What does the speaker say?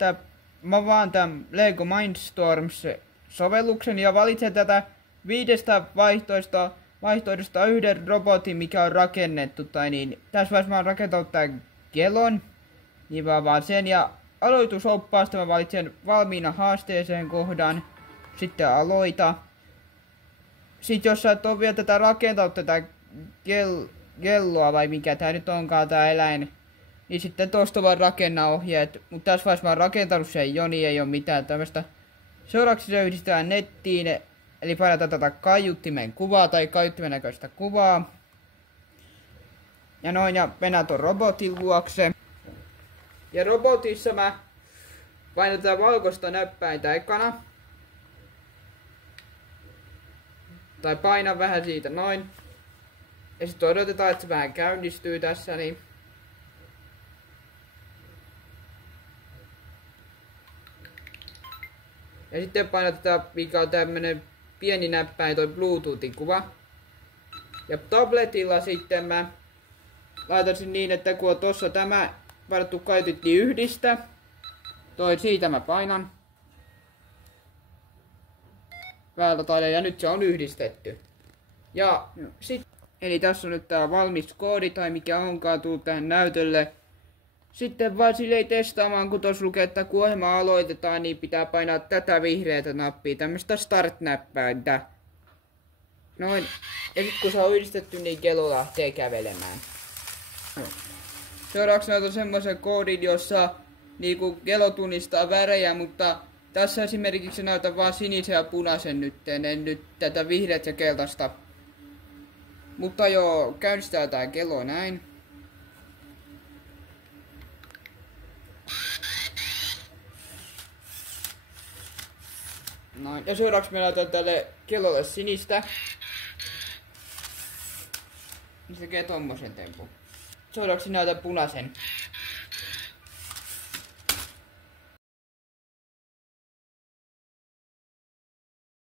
Että mä vaan tämän Lego Mindstorms-sovelluksen ja valitsen tätä 5 vaihtoehdosta yhden robotin, mikä on rakennettu. Tai niin, tässä vaiheessa mä oon rakentanut tämän kelon, niin vaan sen. Ja aloitusoppaasta mä valitsen valmiina haasteeseen kohdan. Sitten aloita. Sitten jos sä et ole vielä tätä rakentanut tätä kelloa vai mikä tää nyt onkaan tää eläin, niin sitten tosta vaan rakenna ohjeet. Mutta tässä vaiheessa mä oon rakentanut sen jo, niin ei oo mitään tämmöstä. Seuraavaksi se yhdistetään nettiin, eli painetaan tätä kaiuttimen kuvaa tai kaiuttimen näköistä kuvaa. Ja noin, ja mennään ton robotin luokse. Ja robotissa mä painan tätä valkoista näppäintä ekana. Tai painan vähän siitä noin. Ja sitten odotetaan, että se vähän käynnistyy tässä, niin. Ja sitten painat tätä, mikä on tämmönen pieni näppäin, toi Bluetoothin kuva. Ja tabletilla sitten mä laitan niin, että kun on tossa tämä varattu kaiutin yhdistä. Siitä mä painan. Ja nyt se on yhdistetty. Ja eli tässä on nyt tää valmis koodi tai mikä onkaan tullut tähän näytölle. Sitten vaan silleen testaamaan, kun tuossa lukee, että kun ohjelma aloitetaan, niin pitää painaa tätä vihreätä nappia, tämmöstä start-näppäintä. Noin. Ja sit kun se on yhdistetty, niin kello lähtee kävelemään. Seuraavaksi näytän semmoisen koodin, jossa niinku kello tunnistaa värejä, mutta tässä esimerkiksi näytän vaan sinisen ja punaisen nytten, en nyt tätä vihreät ja keltaista. Mutta joo, käynnistää tää kello näin. Noin, ja seuraavaksi me näytän tälle kellolle sinistä. Se tekee tommosen tempun. Seuraavaksi näytän punaisen.